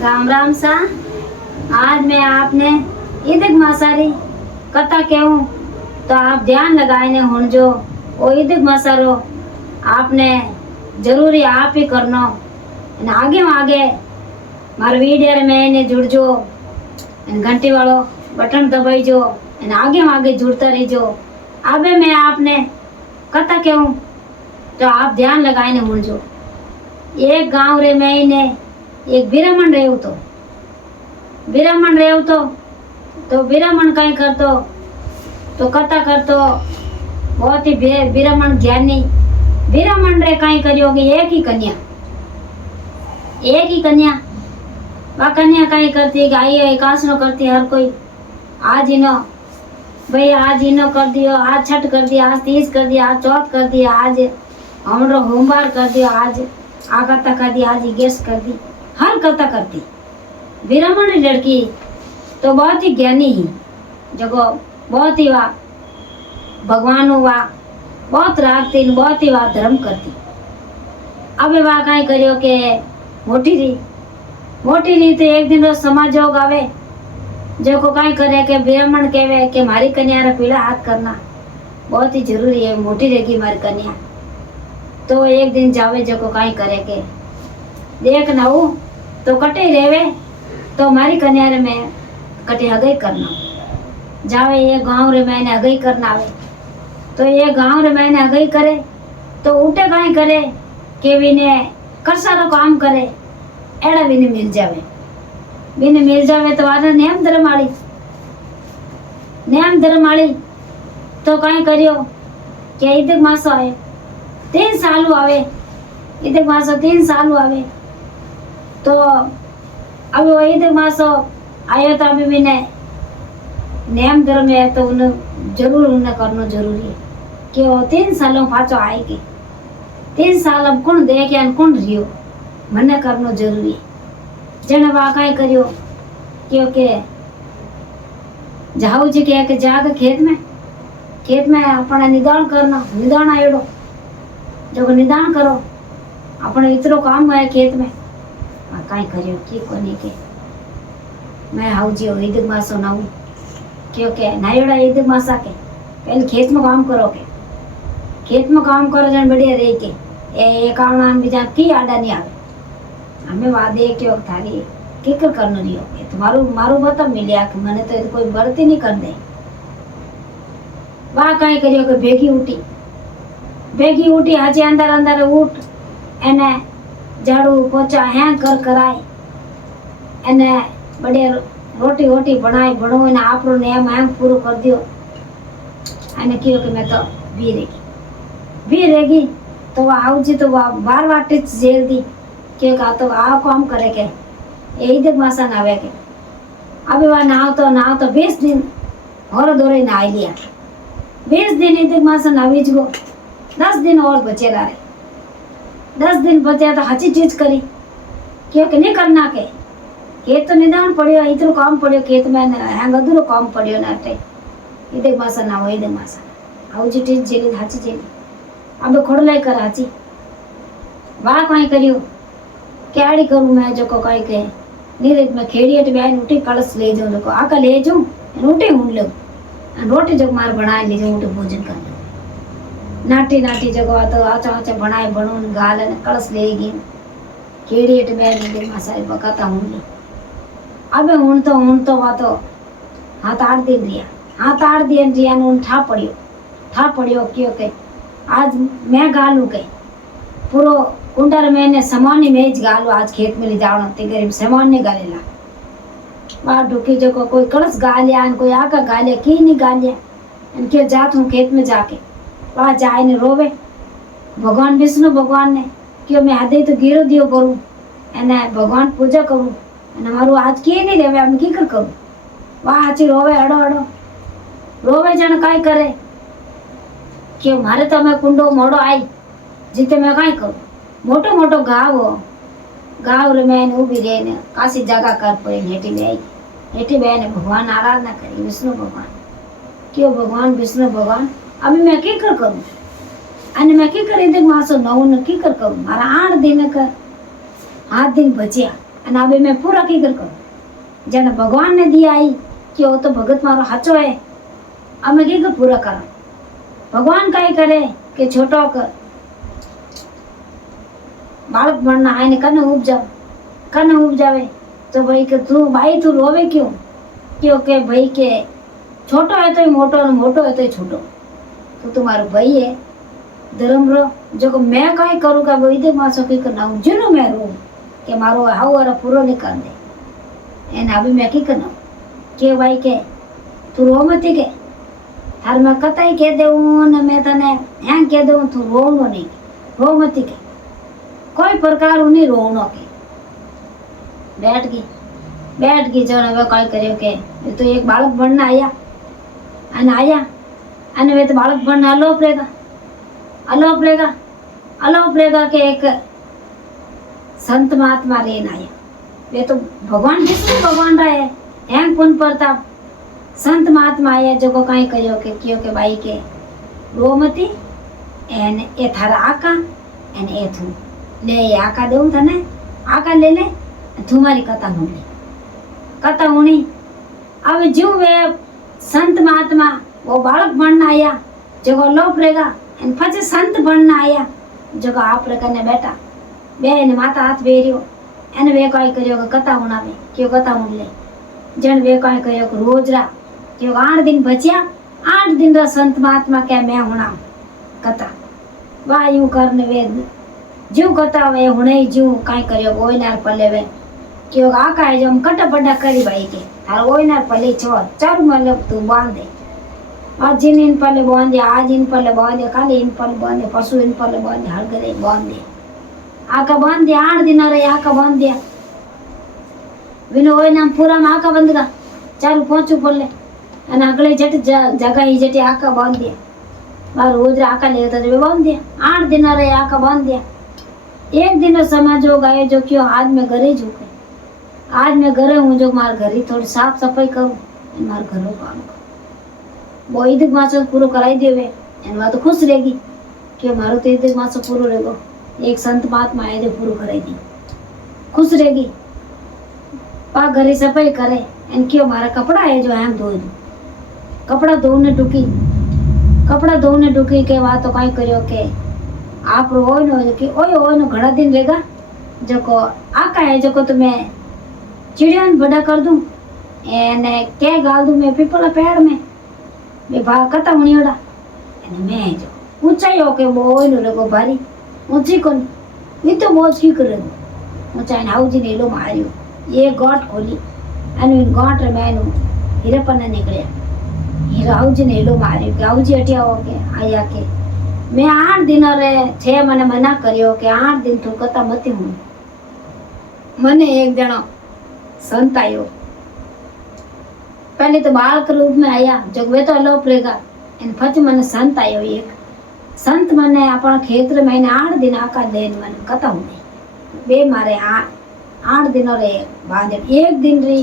राम राम सा। आज मैं आपने ईदिक मासारी कथा कहूँ तो आप ध्यान लगाए ने हुन जो वो ईदिक मासारो आपने जरूरी आप ही करनो ने आगे आगे मार वीडियो रे में जुड़जो घंटी वालो बटन दबाई जो आगे जुड़ता रहीजो। अबे मैं आपने कथा कहूँ तो आप ध्यान लगाए ने हुन जो एक गांव रे में ने एक ब्राह्मण रेव तो ब्राह्मण कहीं करतो तो कथा करतो बहुत ही ब्राह्मण ज्ञानी ब्राह्मण रे कहीं करियो कि एक ही कन्या वा कन्या कहीं करती गाई एकासनो करती हर कोई आज इनो भाई आज इनो कर दियो आज छठ कर दिया आज तीज कर दिया आज चौथ कर दिया आज हमरो होमवार कर दियो आज आ कथा कर दी आज गैस कर दी हर कथा करती। ब्राह्मण लड़की तो बहुत ही ज्ञानी ही जगो बहुत ही वाह भगवान वाह बहुत राखती बहुत ही वाह धर्म करती। अब वाह कहीं करियो के मोटी रही तो एक दिन रोज समाजोग आवे जो को कहीं करे के ब्राह्मण कहवे के मारी कन्या रा पीला हाथ करना बहुत ही जरूरी है मोटी रहेगी मारी कन्या। तो एक दिन जावे जो को कहीं करे के देख ना वो तो कटे रेवे तो हमारी कन्या रे में कटे हगई करना जावे ये गांव रे मैंने हगई करना आवे तो ये गांव रे मैंने हगई करे तो उठे कहीं करे के बिने करसारो काम करे एड़ा बिने मिल जावे तो आधा नियम धर्म आली तो कहीं करियो के ईदिक मासो आए 3 साल आवे ईदिक मासो 3 साल आवे तो अब वो ईदिक मासो आयो तो अभी मैंने नियम धर्म है तो उन्हें जरूर उन्हें करना जरूरी है कि वो 3 सालों पाचो आएगी 3 साल अब कौन देखे कौन रियो मने करना जरूरी है। जन वाकाई करियो क्योंकि जाऊ जी के जाग खेत में अपना निदान आयो जो निदान करो अपने इतरो काम है खेत में कहीं करियो की कोनी के मैं हाउ जी ईदिक मासो नाऊ क्योंकि नायोड़ा ईदिक मासा के पहले खेत में काम करो जन बढ़िया रही के ए काम बीजा की आडा नहीं आवे हमें वादे क्यों थारी किकर करनो रियो के तुम्हारो मारो बता मिलिया कि मने तो कोई गलती नहीं कर दे वाह कहीं करियो के बेगी उठी हाजे अंदर उठ एने झाड़ू पोछा हैं कर कराए एने बढ़िया रोटी बनो एने आपरो नेम है पूरो कर दियो एने कियो कि मैं तो भी रहेगी तो वह आउ जी तो वह बार टिच जेल दी के का तो आ काम करे के ईदिक मासा नावे के अभी वह नाव तो 20 दिन और दोरे ना लिया 20 दिन ईदिक मासा नावी जो 10 दिन और बचे रहे 10 दिन बचे तो हची चीज करी क्योंकि नहीं करना के खेत तो निदान पड़ियो इतरो काम पड़ियो खेत में हैंग अधूरो काम पड़ियो ना टे ईदिक मासा ना हो ईदिक मासा आउ जी चीज जेली हची जेली अब खोड़लाई कर हची वाह कहीं करियो क्याड़ी करूँ मैं जो को कहीं के नीरज में खेड़ी हट बैन उठी कलश ले जाऊँ जो को आका ले जाऊँ उठे हूँ लो रोटी जो मार बनाए ले जाऊँ उठे भोजन कर लो नाटी जगह तो आचा बनाए बनो गाल कलश ले गई खेड़ी हट बैन ईदिक मासा बकाता हूँ ली अब हूँ तो वह तो हाथ आड़ दिन रिया उन ठा पड़ियो क्यों के आज मैं गालू के पूरो कुंडर मैंने सामान्य मेज गालो आज खेत में ले जाओ ते गरीब सामान्य गालेला बाहर ढुकी जो को कोई कलश गालिया कोई आका गालिया की नहीं गालिया क्यों जात हूँ खेत में जाके वहाँ जाए ने रोवे भगवान विष्णु भगवान ने क्यों मैं आधे तो गिरो दियो करूँ एने भगवान पूजा करूँ एने मारू आज की नहीं रेवे हम की कर करूँ वहाँ हाची रोवे अड़ो रोवे जन काई करे क्यों मारे तो मैं कुंडो मोड़ो आई जीते मैं काई करूँ मोटो गाँव रे मैंने उभी रहे ने काशी जगह कर पड़े हेठी बहने भगवान आराधना करी विष्णु भगवान क्यों भगवान विष्णु भगवान अभी मैं की कर करूँ अने मैं की कर ईदिक मासो नौ न की कर करूँ मारा 8 दिन का 8 दिन बचिया અને હવે મેં પૂરા કીધર કરો જેને ભગવાનને દી આવી કે वो तो भगत मारो हाचो है અમે કીધું પૂરા કરો ભગવાન કઈ કરે કે છોટો બાળક ભણના આઈને કને ઉપજાવે તો ભાઈ કે તું ભાઈ તું રોવે क्यों કે ભાઈ કે छोटो है तो मोटो और मोटो है तो छोटो तो तुम्हारो भाई है धर्म रो जो मैं कई करूँ का वो इधर मासो की करना हूँ जुनू मैं रू के मारो हाउ वाला पूरा नहीं कर दे एन अभी मैं की करना के भाई के तू रो मती के थार मैं कतई कह दे न मैं तने हैं कह दे तू रोनो नहीं रो मती के कोई प्रकार उन्हें रोनो के बैठ गई जो હવે કઈ કર્યો કે તો એક બાળક ભણના આયા અને વે તો બાળક ભણના અલોપ लेगा के एक संत महात्मा रेन आया वे तो भगवान विष्णु भगवान रहे हैं पुन प्रताप संत महात्मा आया जो को कई કર્યો કે કયો કે ભાઈ કે રોમતી એને એ થારા આકા એને એ થું ले आका देऊं तने आका ले तुम्हारी कथा होनी अब जो वे संत महात्मा वो बालक बनना आया जो लोप लेगा एन पछे संत बनना आया जो आप करने बैठा बेन माता हाथ बेरियो एन वे कई करियो कथा होनावे क्यों कथा होन ले जन वे कई करियो रोज रा क्यों 8 दिन बचिया 8 दिन रा संत महात्मा क्या मैं होना कथा वाह यूं करने वे जीव कथा वे हुणे जीव कई करियो ओइनार पल्ले वे क्यों आका है जो कटपटा करी भाई के थार ओइनार पल्ले छोड़ चार मतलब तू बांधे आज इन पल्ले बांधे आज इन पल्ले बांधे काले इन पल्ले बांधे पशु इन पल्ले बांधे हर गरे बांधे आका बांधे 8 दिन रे आका बांध दिया विनो ओइना पूरा में आका बंदगा चालू पहुंचू पल्ले અને આગળ જટ જગા ही जटे आका बांध दिया बार रोज आका लेता जो बांध दिया 8 दिन रे आका बांध दिया एक दिन समाज हो गए जो क्यों आज मैं घरे झुके आज मैं घरे हूँ जो मार घर ही थोड़ी साफ सफाई करूँ मार घरों काम करूँ वो ईद मासो पूरा कराई देवे वहाँ तो खुश रहेगी क्यों मारो तो ईद मासो पूरा रहेगो एक संत महात्मा आए तो पूरा कराई दी खुश रहेगी पा घरे सफाई करे एन क्यों मारा कपड़ा है जो है धो दू कपड़ा धोने डुकी के बाद तो कई करियो के आप ओनो कि ओनो घड़ा दिन रहेगा जो को आका है जो को तुम्हें चिड़िया बड़ा कर दूं एने क्या गाल दूं मैं पीपल पेड़ में मैं भा कता उणियोड़ा एने मैं जो ऊंचाई होके वो ओनो लगो भारी ऊंची कोन ये तो बहुत की करे ऊंचाई हाउजी ने लो मारियो ये गाट खोली अने गाट रे मैनु हीरापन्ना निकलिया हीरा हाउजी ने लो मारियो के हाउजी हटिया हो के आया के मैं 8 दिन रे छे मने मना करियो के 8 दिन तू कथा मती हूँ मने एक जनो संत आयो पहले तो बालक रूप में आया जो वे तो अलोप रहेगा इन फच मने संत आयो एक संत मने अपना क्षेत्र में 8 दिन आका देन मने कथा हूँ वे मारे 8 दिन रे बाद एक दिन री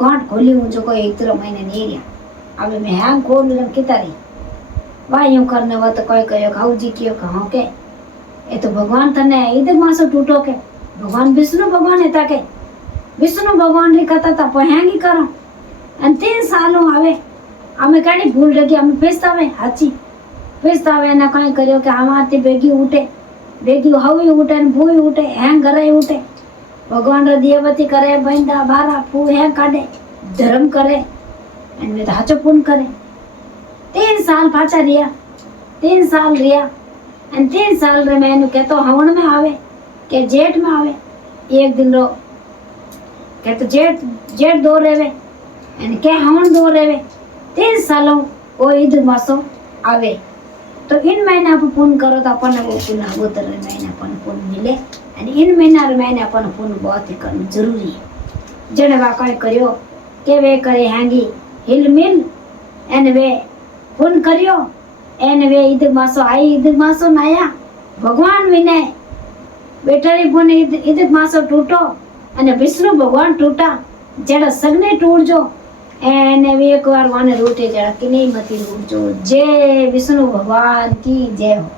गांठ खोली हूँ जो कोई 1 महीने नहीं रहा अब मैं हैंग खोल किता रही वाह यूं करने वो तो कोई कहो खाऊ जी क्यों कहो के ये तो भगवान तने इधर मासो टूटो के भगवान विष्णु भगवान है ताके विष्णु भगवान री कथा ता पहेंगी करो अन 3 सालों आवे हमें कड़ी भूल रही हमें पेस्तावे हाची पेस्तावे ना कई करियो के हमारी बेगी उठे बेगी हवी उठे न भूई उठे हैंग घरे उठे भगवान रा दियावती करे बंदा बारा फू हैंग काढे धर्म करे एन में हाचो पुन करे 3 साल पाचा रिया 3 साल रिया एन 3 साल रे मैंने कहतो हवन में आवे के जेठ में आवे एक दिन रो कहतो जेठ दो रेवे एन के हवन दो रेवे 3 सालों वो ईद मासो आवे तो इन महीना आप पुण्य करो तो अपन वो पुण्य अगोतर महीना अपन पुण्य मिले एन इन महीना रे महीने अपन पुण्य बहुत ही करना जरूरी है जने वाकई करियो के वे करे हैंगी हिल मिल एन वे पुण्य करियो एन वे ईद मासो आई ईद मासो नाया भगवान विनय बेटारी पुण्य ईद मासो टूटो अने विष्णु भगवान टूटा जड़ा सगने टूट जो एने वे एक बार वाने रूटे जड़ा कि नहीं मती रूट जो जय विष्णु भगवान की जय हो।